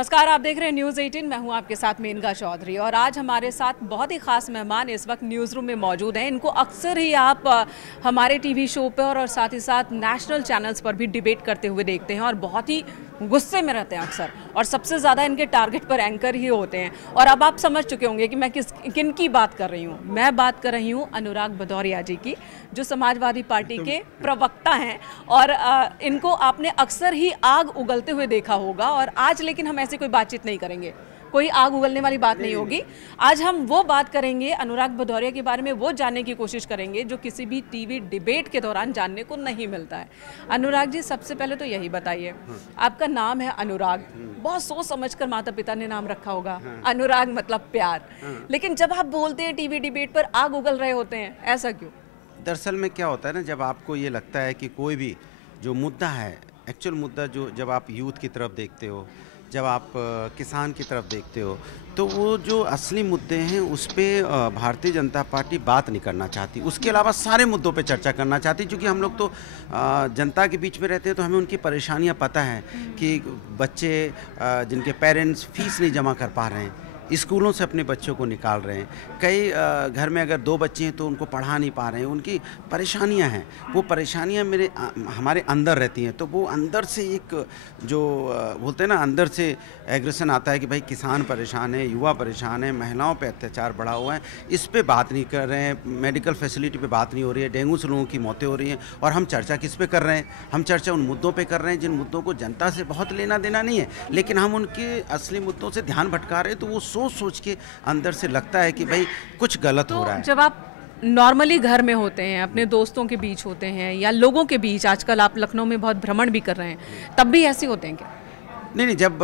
नमस्कार, आप देख रहे हैं न्यूज़ 18। मैं हूं आपके साथ मेनका चौधरी और आज हमारे साथ बहुत ही खास मेहमान इस वक्त न्यूज़ रूम में मौजूद हैं। इनको अक्सर ही आप हमारे टीवी शो पर और साथ ही साथ नेशनल चैनल्स पर भी डिबेट करते हुए देखते हैं और बहुत ही गुस्से में रहते हैं अक्सर, और सबसे ज़्यादा इनके टारगेट पर एंकर ही होते हैं। और अब आप समझ चुके होंगे कि मैं किन की बात कर रही हूँ। मैं बात कर रही हूँ अनुराग भदौरिया जी की, जो समाजवादी पार्टी के प्रवक्ता हैं। और इनको आपने अक्सर ही आग उगलते हुए देखा होगा, और आज लेकिन हम ऐसी कोई बातचीत नहीं करेंगे, कोई आग उगलने वाली बात नहीं होगी। आज हम वो बात करेंगे अनुराग भदौरिया के बारे में, वो जानने की कोशिश करेंगे जो किसी भी टीवी डिबेट के दौरान जानने को नहीं मिलता है। अनुराग जी, सबसे पहले तो यही बताइए, आपका नाम है अनुराग, बहुत सोच समझकर माता पिता ने नाम रखा होगा। अनुराग मतलब प्यार, लेकिन जब आप बोलते हैं टीवी डिबेट पर आग उगल रहे होते हैं, ऐसा क्यों? दरअसल में क्या होता है ना, जब आपको ये लगता है कि कोई भी जो मुद्दा है, एक्चुअल मुद्दा जो जब आप यूथ की तरफ देखते हो, जब आप किसान की तरफ देखते हो, तो वो जो असली मुद्दे हैं उस पर भारतीय जनता पार्टी बात नहीं करना चाहती। उसके अलावा सारे मुद्दों पे चर्चा करना चाहती, क्योंकि हम लोग तो जनता के बीच में रहते हैं, तो हमें उनकी परेशानियां पता हैं कि बच्चे जिनके पेरेंट्स फीस नहीं जमा कर पा रहे हैं, स्कूलों से अपने बच्चों को निकाल रहे हैं, कई घर में अगर 2 बच्चे हैं तो उनको पढ़ा नहीं पा रहे हैं, उनकी परेशानियां हैं। वो परेशानियां हमारे अंदर रहती हैं, तो वो अंदर से एक जो बोलते हैं ना, अंदर से एग्रेशन आता है कि भाई किसान परेशान है, युवा परेशान है, महिलाओं पे अत्याचार बढ़ा हुआ है, इस पे बात नहीं कर रहे हैं, मेडिकल फैसिलिटी पे बात नहीं हो रही है, डेंगू से लोगों की मौतें हो रही हैं, और हम चर्चा किस पे कर रहे हैं? हम चर्चा उन मुद्दों पे कर रहे हैं जिन मुद्दों को जनता से बहुत लेना देना नहीं है, लेकिन हम उनके असली मुद्दों से ध्यान भटका रहे हैं। तो वो सोच के अंदर से लगता है कि भाई कुछ गलत हो रहा है। जब आप नॉर्मली घर में होते हैं, अपने दोस्तों के बीच होते हैं या लोगों के बीच, आजकल आप लखनऊ में बहुत भ्रमण भी कर रहे हैं, तब भी ऐसे होते हैं क्या? नहीं, जब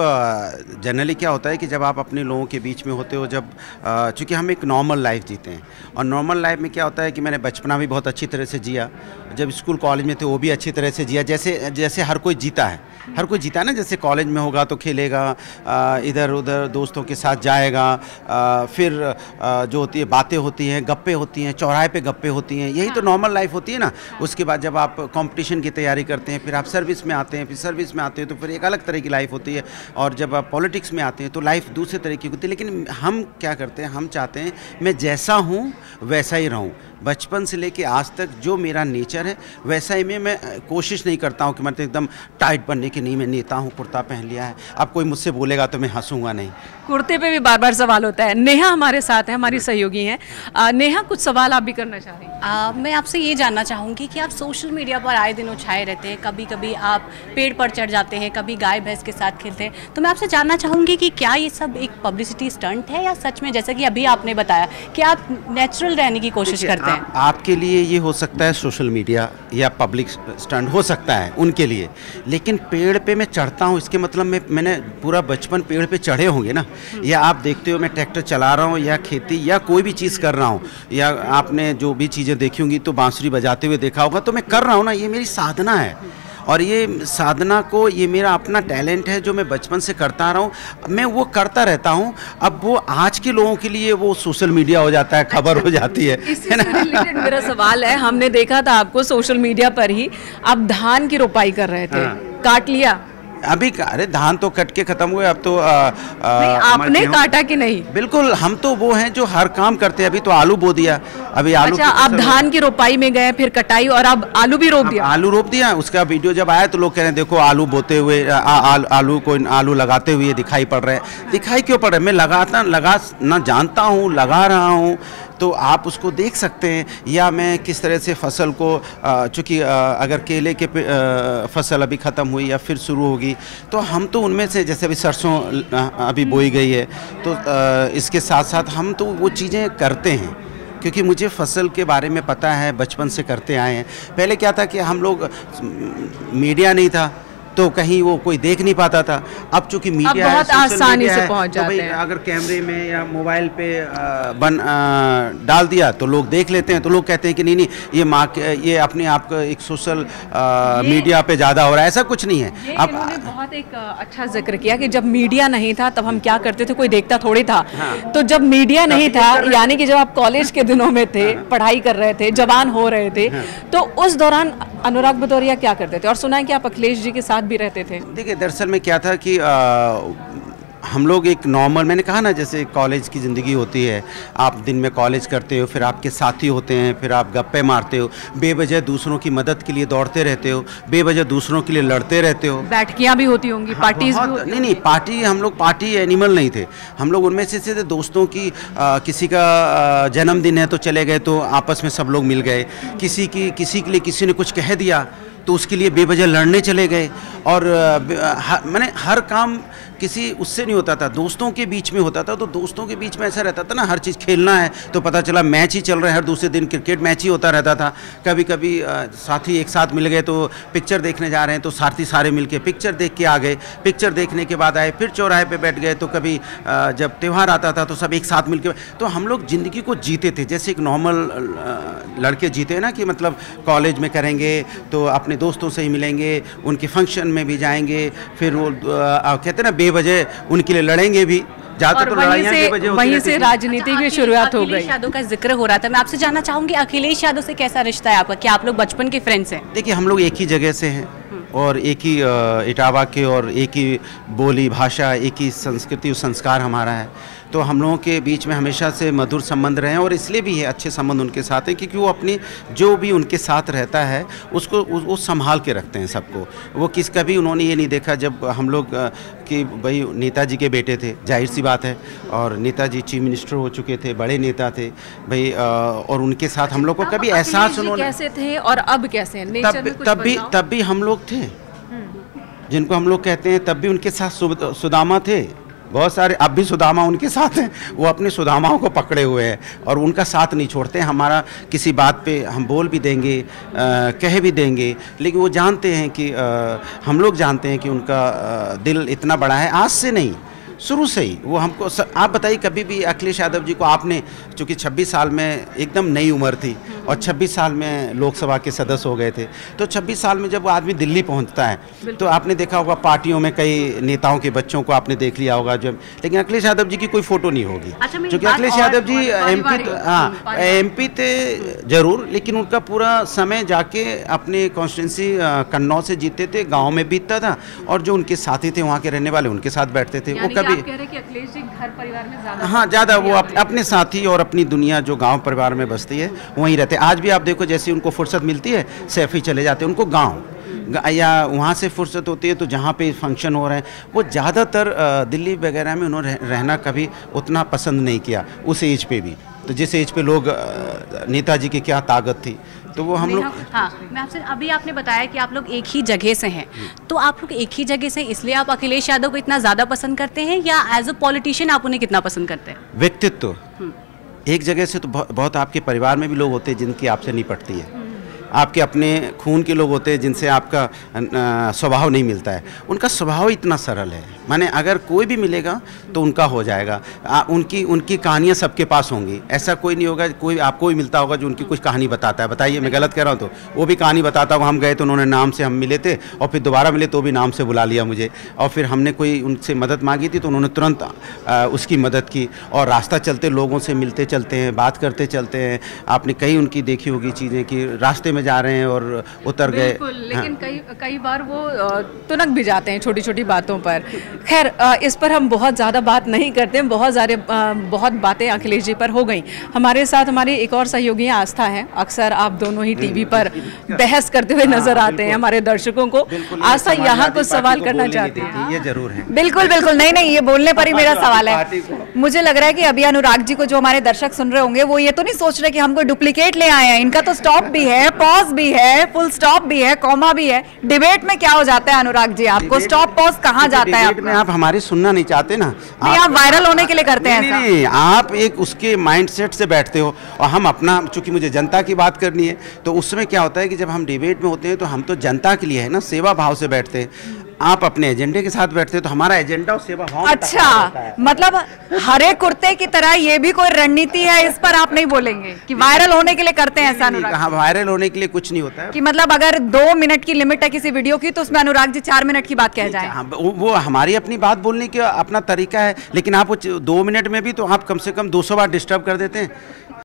जनरली क्या होता है कि जब आप अपने लोगों के बीच में होते हो, जब चूँकि हम एक नॉर्मल लाइफ जीते हैं, और नॉर्मल लाइफ में क्या होता है कि मैंने बचपना भी बहुत अच्छी तरह से जिया, जब स्कूल कॉलेज में थे वो भी अच्छी तरह से जिया, जैसे हर कोई जीता है, ना। जैसे कॉलेज में होगा तो खेलेगा, इधर उधर दोस्तों के साथ जाएगा, फिर जो होती है बातें होती हैं, गप्पे होती हैं, चौराहे पे गप्पे होती हैं, यही तो नॉर्मल लाइफ होती है ना। उसके बाद जब आप कंपटीशन की तैयारी करते हैं, फिर आप सर्विस में आते हैं, तो फिर एक अलग तरह की लाइफ होती है, और जब आप पॉलिटिक्स में आते हैं तो लाइफ दूसरे तरह की होती है। लेकिन हम क्या करते हैं, हम चाहते हैं मैं जैसा हूँ वैसा ही रहूँ। बचपन से लेके आज तक जो मेरा नेचर है वैसा ही मैं कोशिश नहीं करता हूँ कि मतलब एकदम टाइट बनने की, नहीं मैं नेता हूँ, कुर्ता पहन लिया है, अब कोई मुझसे बोलेगा तो मैं हंसूंगा नहीं। कुर्ते पे भी बार बार सवाल होता है। नेहा हमारे साथ है, हमारी सहयोगी हैं। नेहा, कुछ सवाल आप भी करना चाह रही हैं? मैं आपसे ये जानना चाहूँगी कि आप सोशल मीडिया पर आए दिनों छाए रहते हैं, कभी कभी आप पेड़ पर चढ़ जाते हैं, कभी गाय भैंस के साथ खेलते हैं, तो मैं आपसे जानना चाहूँगी कि क्या ये सब एक पब्लिसिटी स्टंट है, या सच में जैसा कि अभी आपने बताया कि आप नेचुरल रहने की कोशिश करते हैं? आपके लिए ये हो सकता है सोशल मीडिया या पब्लिक स्टंट हो सकता है उनके लिए, लेकिन पेड़ पे मैं चढ़ता हूँ इसके मतलब मैंने पूरा बचपन पेड़ पे चढ़े होंगे ना। या आप देखते हो मैं ट्रैक्टर चला रहा हूँ, या खेती या कोई भी चीज़ कर रहा हूँ, या आपने जो भी चीज़ें देखी होंगी तो बांसुरी बजाते हुए देखा होगा, तो मैं कर रहा हूँ ना, ये मेरी साधना है। और ये साधना को, ये मेरा अपना टैलेंट है जो मैं बचपन से करता रहा हूँ, मैं वो करता रहता हूँ। अब वो आज के लोगों के लिए वो सोशल मीडिया हो जाता है, खबर हो जाती है। इससे रिलेटेड मेरा सवाल है, हमने देखा था आपको सोशल मीडिया पर ही, आप धान की रोपाई कर रहे थे, काट लिया? अभी अरे धान तो कट के खत्म हुए, अब तो नहीं, आपने काटा कि नहीं? बिल्कुल, हम तो वो हैं जो हर काम करते हैं। अभी तो आलू बो दिया, अभी आलू। अच्छा, आप धान की रोपाई में गए, फिर कटाई, और अब आलू भी रोप दिया? आलू रोप दिया। उसका वीडियो जब आया तो लोग कह रहे हैं देखो आलू बोते हुए, आलू लगाते हुए दिखाई पड़ रहे हैं। दिखाई क्यों पड़ रहे हैं? मैं लगाना जानता हूँ, लगा रहा हूँ, तो आप उसको देख सकते हैं। या मैं किस तरह से फसल को, चूँकि अगर केले के फसल अभी ख़त्म हुई या फिर शुरू होगी, तो हम तो उनमें से, जैसे अभी सरसों अभी बोई गई है, तो इसके साथ साथ हम तो वो चीज़ें करते हैं, क्योंकि मुझे फसल के बारे में पता है, बचपन से करते आए हैं। पहले क्या था कि हम लोग, मीडिया नहीं था तो कहीं वो कोई देख नहीं पाता था। अब चूंकि मीडिया बहुत आसानी से पहुंच जाते हैं, अगर कैमरे में या मोबाइल पे डाल दिया तो लोग देख लेते हैं, तो लोग कहते हैं कि नहीं ये अपने आप का एक सोशल मीडिया पे ज़्यादा हो रहा है। ऐसा कुछ नहीं है। अब बहुत एक अच्छा जिक्र किया कि जब मीडिया नहीं था तब हम क्या करते थे, कोई देखता थोड़ी था। हाँ। तो जब मीडिया नहीं था, यानी कि जब आप कॉलेज के दिनों में थे, पढ़ाई कर रहे थे, जवान हो रहे थे, तो उस दौरान अनुराग भदौरिया क्या करते थे? और सुना है कि आप अखिलेश जी के साथ भी रहते थे। देखिए, दरअसल में क्या था कि हम लोग एक नॉर्मल, मैंने कहा ना जैसे कॉलेज की ज़िंदगी होती है, आप दिन में कॉलेज करते हो, फिर आपके साथी होते हैं, फिर आप गप्पे मारते हो, बेवजह दूसरों की मदद के लिए दौड़ते रहते हो, बेवजह दूसरों के लिए लड़ते रहते हो। बैठकियाँ भी होती होंगी, पार्टीज भी होती? नहीं, पार्टी, हम लोग पार्टी एनिमल नहीं थे। हम लोग उनमें से थे दोस्तों की, किसी का जन्मदिन है तो चले गए तो आपस में सब लोग मिल गए, किसी के लिए किसी ने कुछ कह दिया तो उसके लिए बेवजह लड़ने चले गए। और मैंने हर काम किसी उससे नहीं होता था, दोस्तों के बीच में होता था। तो दोस्तों के बीच में ऐसा रहता था ना, हर चीज़ खेलना है तो पता चला मैच ही चल रहा है, हर दूसरे दिन क्रिकेट मैच ही होता रहता था। कभी कभी साथी एक साथ मिल गए तो पिक्चर देखने जा रहे हैं तो साथी सारे मिल के पिक्चर देख के आ गए, पिक्चर देखने के बाद आए फिर चौराहे पे बैठ गए। तो कभी जब त्यौहार आता था तो सब एक साथ मिल के, तो हम लोग ज़िंदगी को जीते थे जैसे एक नॉर्मल लड़के जीते हैं ना, कि मतलब कॉलेज में करेंगे तो अपने दोस्तों से ही मिलेंगे, उनके फंक्शन में भी जाएंगे, फिर वो कहते हैं ना बेवजह उनके लिए लड़ेंगे भी, ज़्यादातर तो लड़ाइयाँ बेवजह होती वहीं से राजनीति की शुरुआत हो गई। अखिलेश यादव का जिक्र हो रहा था, मैं आपसे जानना चाहूंगी अखिलेश यादव से कैसा रिश्ता है आपका? क्या आप लोग बचपन के फ्रेंड्स हैं? देखिए, हम लोग एक ही जगह से हैं और एक ही इटावा के, और एक ही बोली भाषा, एक ही संस्कृति और संस्कार हमारा है। तो हम लोगों के बीच में हमेशा से मधुर संबंध रहे हैं, और इसलिए भी है अच्छे संबंध उनके साथ हैं क्योंकि वो अपनी जो भी उनके साथ रहता है उसको वो संभाल के रखते हैं सबको। वो कभी उन्होंने ये नहीं देखा जब हम लोग कि भाई नेताजी के बेटे थे, जाहिर सी बात है, और नेताजी चीफ मिनिस्टर हो चुके थे, बड़े नेता थे भाई, और उनके साथ हम लोग को कभी एहसास उन्होंने कैसे थे और अब कैसे हैं? नेचर में कुछ बदलाव? तब भी हम लोग थे जिनको हम लोग कहते हैं, तब भी उनके साथ सुदामा थे, बहुत सारे, अब भी सुदामा उनके साथ हैं। वो अपने सुदामाओं को पकड़े हुए हैं और उनका साथ नहीं छोड़ते। हमारा किसी बात पे हम बोल भी देंगे, कह भी देंगे, लेकिन वो जानते हैं कि हम लोग जानते हैं कि उनका दिल इतना बड़ा है, आज से नहीं, शुरू से ही वो हमको आप बताइए, कभी भी अखिलेश यादव जी को आपने, चूँकि 26 साल में एकदम नई उम्र थी और 26 साल में लोकसभा के सदस्य हो गए थे, तो 26 साल में जब वो आदमी दिल्ली पहुंचता है तो आपने देखा होगा पार्टियों में कई नेताओं के बच्चों को आपने देख लिया होगा जब, लेकिन अखिलेश यादव जी की कोई फोटो नहीं होगी। क्योंकि अखिलेश यादव जी MP थे जरूर, लेकिन उनका पूरा समय जाके अपने कॉन्स्टिट्यूंसी कन्नौज से जीते थे, गाँव में बीतता था, और जो उनके साथी थे वहाँ के रहने वाले उनके साथ बैठते थे। वो आप कह रहे हैं कि अखिलेश जी घर परिवार में ज़्यादा, हाँ, ज़्यादा वो अपने साथी और अपनी दुनिया जो गांव परिवार में बसती है वहीं रहते हैं। आज भी आप देखो, जैसे उनको फुर्सत मिलती है सैफी चले जाते हैं, उनको गांव या वहाँ से फुर्सत होती है तो जहाँ पे फंक्शन हो रहे हैं, वो ज़्यादातर दिल्ली वगैरह में उन्होंने रहना कभी उतना पसंद नहीं किया उस एज पे भी। तो जिस एज पे लोग नेताजी की क्या ताकत थी, तो वो हम लोग, हाँ, मैं आपसे, अभी आपने बताया कि आप लोग एक ही जगह से हैं, तो आप लोग एक ही जगह से इसलिए आप अखिलेश यादव को इतना ज़्यादा पसंद करते हैं, या एज अ पॉलिटिशियन आप उन्हें कितना पसंद करते हैं? व्यक्तित्व एक जगह से तो बहुत आपके परिवार में भी लोग होते हैं जिनकी आपसे नहीं पटती है, आपके अपने खून के लोग होते हैं जिनसे आपका स्वभाव नहीं मिलता है। उनका स्वभाव इतना सरल है, माने अगर कोई भी मिलेगा तो उनका हो जाएगा। उनकी कहानियाँ सबके पास होंगी, ऐसा कोई नहीं होगा, कोई आपको भी मिलता होगा जो उनकी कुछ कहानी बताता है। बताइए, मैं गलत कह रहा हूँ तो? वो भी कहानी बताता हूँ, हम गए तो उन्होंने नाम से, हम मिले थे और फिर दोबारा मिले तो भी नाम से बुला लिया मुझे, और फिर हमने कोई उनसे मदद मांगी थी तो उन्होंने तुरंत उसकी मदद की। और रास्ता चलते लोगों से मिलते चलते हैं, बात करते चलते हैं। आपने कई उनकी देखी होगी चीज़ें कि रास्ते में जा रहे हैं और उतर गए, लेकिन कई बार वो तुनक भी जाते हैं छोटी छोटी बातों पर। खैर, इस पर हम बहुत ज़्यादा बात नहीं करते हैं, बहुत बातें अखिलेश जी पर हो गई। हमारे साथ हमारी एक और सहयोगी आस्था है, अक्सर आप दोनों ही टीवी पर बहस करते हुए नजर आते हैं हमारे दर्शकों को। आस्था यहाँ कुछ सवाल करना चाहती है? ये जरूर है। बिल्कुल बिल्कुल, नहीं, ये बोलने पर ही मेरा सवाल है। मुझे लग रहा है कि अभी अनुराग जी को, जो हमारे दर्शक सुन रहे होंगे, वो ये तो नहीं सोच रहे कि हम कोई डुप्लीकेट ले आए हैं। इनका तो स्टॉप भी है, पॉज भी है, फुल स्टॉप भी है, कॉमा भी है। डिबेट में क्या हो जाता है अनुराग जी? आपको स्टॉप पॉज कहाँ जाता है? आप हमारी सुनना नहीं चाहते ना, आप वायरल होने के लिए करते हैं। नहीं, आप एक उसके माइंडसेट से बैठते हो, और हम अपना, चूंकि मुझे जनता की बात करनी है, तो उसमें क्या होता है कि जब हम डिबेट में होते हैं तो हम तो जनता के लिए है ना, सेवा भाव से बैठते हैं। आप अपने एजेंडे के साथ बैठते हैं तो हमारा एजेंडा और सेवा भाव। अच्छा, मतलब हरे कुर्ते की तरह ये भी कोई रणनीति है, इस पर आप नहीं बोलेंगे कि वायरल होने के लिए करते हैं ऐसा? अनुराग, हाँ, वायरल होने के लिए कुछ नहीं होता है कि मतलब अगर 2 मिनट की लिमिट है किसी वीडियो की तो उसमें अनुराग जी 4 मिनट की बात कह जाए। हाँ, वो हमारी अपनी बात बोलने का अपना तरीका है, लेकिन आप 2 मिनट में भी तो आप कम से कम 200 बार डिस्टर्ब कर देते हैं।